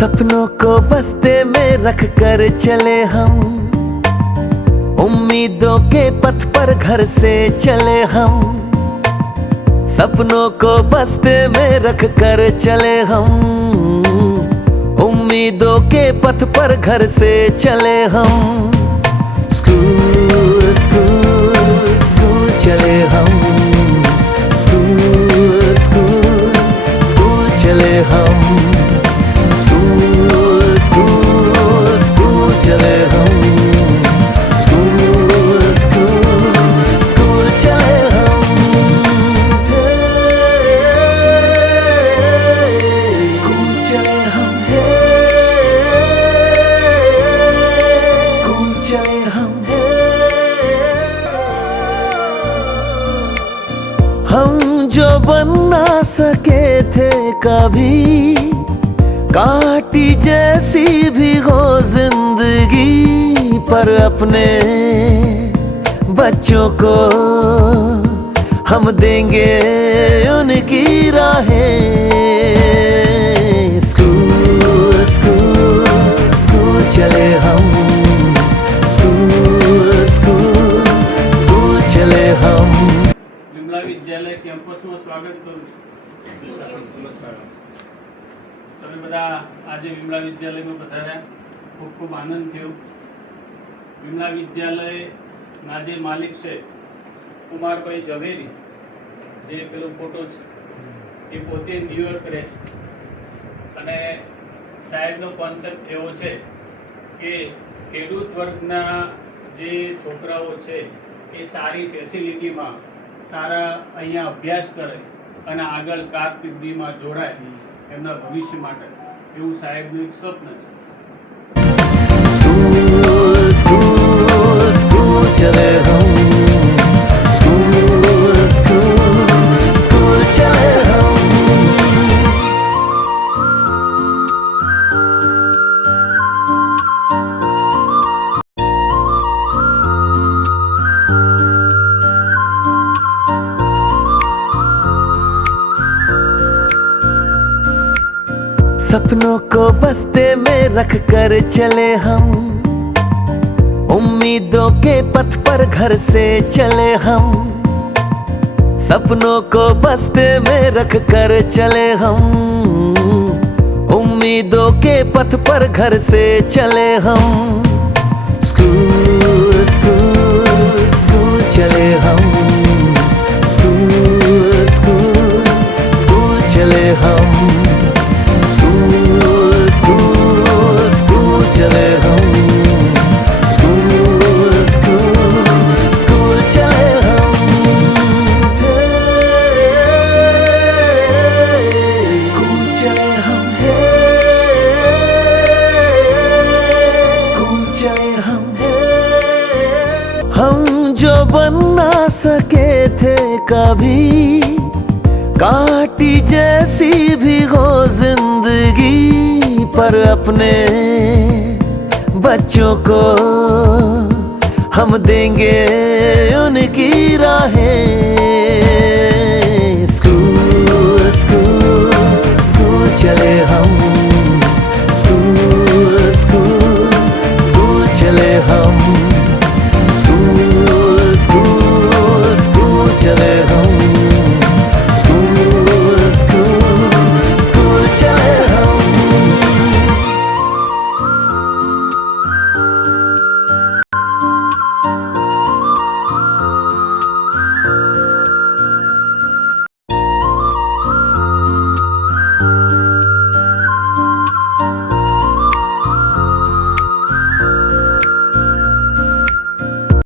सपनों को बस्ते में रख कर चले हम, उम्मीदों के पथ पर घर से चले हम। सपनों को बस्ते में रख कर चले हम, उम्मीदों के पथ पर घर से चले हम। स्कूल स्कूल स्कूल चले हम, स्कूल स्कूल स्कूल चले हम, स्कूल स्कूल स्कूल चले हम, स्कूल स्कूल स्कूल चले हम। स्कूल चले हम, स्कूल चले हम जो बन ना सके थे कभी, काटी जैसी भी हो जिंदगी, पर अपने बच्चों को हम देंगे उनकी राहें। स्कूल स्कूल स्कूल चले हम, स्कूल स्कूल स्कूल चले हम। विमला विद्यालय कैंपस में स्वागत करूँ છું। नमस्कार। તમે બધા આજે વિમલા વિદ્યાલયમાં પધાર્યા, ખૂબ ખૂબ આનંદ થયો। વિમલા વિદ્યાલયના જે માલિક છે કુમારભાઈ ઝવેરી, જે પેલો ફોટો છે એ પોતે ન્યુયોર્ક રહે છે, અને સાહેબનો કોન્સેપ્ટ એવો છે કે ખેડૂત વર્ગના જે છોકરાઓ છે એ સારી ફેસિલિટીમાં સારા અહીંયા અભ્યાસ કરે અને આગળ કારકિર્દીમાં જોડાય, એમના ભવિષ્ય માટે, એવું સાહેબનું એક સ્વપ્ન છે। स्कूल स्कूल स्कूल चले हम, स्कूल स्कूल स्कूल चले हम। सपनों को बस्ते में रख कर चले हम, उम्मीदों के पथ पर घर से चले हम। सपनों को बस्ते में रख कर चले हम, उम्मीदों के पथ पर घर से चले हम। स्कूल स्कूल स्कूल चले हम, स्कूल स्कूल स्कूल चले हम, स्कूल स्कूल स्कूल चले हम, स्कूल स्कूल स्कूल चले हम। स्कूल चले हम, स्कूल चले हम जो बन ना सके थे कभी, काटी जैसी भी हो जिंदगी, पर अपने बच्चों को हम देंगे उनकी राहें। स्कूल स्कूल स्कूल चले हम, स्कूल स्कूल स्कूल चले हम, स्कूल स्कूल स्कूल चले हम।